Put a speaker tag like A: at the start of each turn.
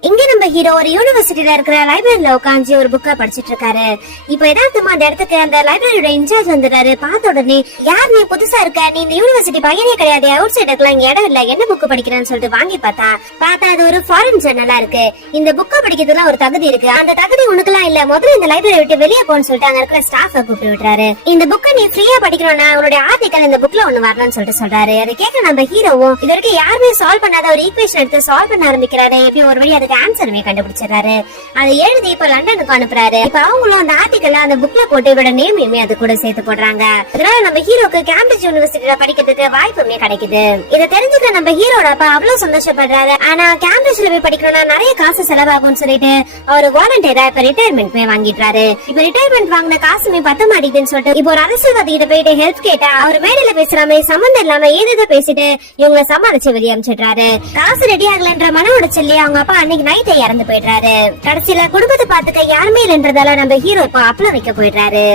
A: இங்க நம்ம ஹீரோ ஒரு யூனிவர்சிட்டில இருக்கிற லைப்ரரியில உட்காந்து ஒரு புக்க படிச்சிட்டு இருக்காரு இப்ப எதார்த்தமா அந்த இடத்துக்கு அந்த லைப்ரரியோட இன்சார்ஜ் வந்துடுறாரு பார்த்த உடனே யார் நீ புதுசா இருக்க? நீ இந்த யூனிவர்சிட்டி பையனே கிடையாது. அவுட் சைடுக்குலாம் இங்க இடம் இல்ல. என்ன புக் படிக்கிறேன்னு சொல்லிட்டு வாங்கி பார்த்தா பார்த்தா அது ஒரு ஃபாரின் ஜர்னலா இருக்கு. இந்த புக்க படிக்கிறதுலாம் ஒரு தகுதி இருக்கு. அந்த தகுதி உனக்குலாம் இல்ல. முதல்ல இந்த லைப்ரரி விட்டு வெளியே போன்னு சொல்லிட்டு அங்க இருக்கிற ஸ்டாஃப் கூப்பிட்டு விட்டுறாரு. இந்த புக்க நீ ஃப்ரீயா படிக்கணும்னா உன்னுடைய ஆர்டிக்கல் இந்த புக்ல ஒண்ணு வரணும்னு சொல்லிட்டு சொல்றாரு. அதை கேட்க நம்ம ஹீரோவும் இது வரைக்கும் யாருமே சால்வ் பண்ணாத ஒரு ஈக்குவேஷன் எடுத்து சால்வ் பண்ண ஆரம்பிக்கிறாரு. எப்பயும் ஒரு போய் அதுக்கு ஆன்சருமே கண்டுபிடிச்சிடுறாரு. அதை எழுதி இப்ப லண்டனுக்கு அனுப்புறாரு. இப்ப அவங்களும் அந்த ஆர்டிக்கல் அந்த புக்ல போட்டு இவரோட நேமையுமே அது கூட சேர்த்து போடுறாங்க. இதனால நம்ம ஹீரோக்கு கேம்பிரிட்ஜ் யூனிவர்சிட்டியில படிக்கிறதுக்கு வாய்ப்புமே கிடைக்குது. இதை தெரிஞ்சுக்க நம்ம ஹீரோட அப்பா அவ்வளவு சந்தோஷப்படுறாரு. ஆனா கேம்பிரிட்ஜ்ல போய் படிக்கணும்னா நிறைய காசு செலவாகும்னு சொல்லிட்டு அவர் வாலண்டியரா இப்ப ரிட்டையர்மெண்ட்மே வாங்கிடுறாரு. இப்ப ரிட்டையர்மெண்ட் வாங்கின காசுமே பத்த மாட்டேங்குதுன்னு சொல்லிட்டு இப்போ ஒரு அரசியல்வாதி கிட்ட போயிட்டு ஹெல்ப் கேட்டா அவர் மேடையில பேசுறாமே சம்மந்தம் இல்லாம ஏதேதோ பேசிட்டு இவங்க சமாளிச்சு வெளியே அமைச்சிடுறாரு. காசு ரெடி ஆகலன்ற மன உடைச்சல்லே அவங்க அப்பா அன்னைக்கு நைட்டே இறந்து போயிடுறாரு. கடைசியில குடும்பத்தை பாத்துக்க யாருமே இல்லைன்றதால நம்ம ஹீரோ இப்போ அப்பளம் வைக்க போயிடுறாரு.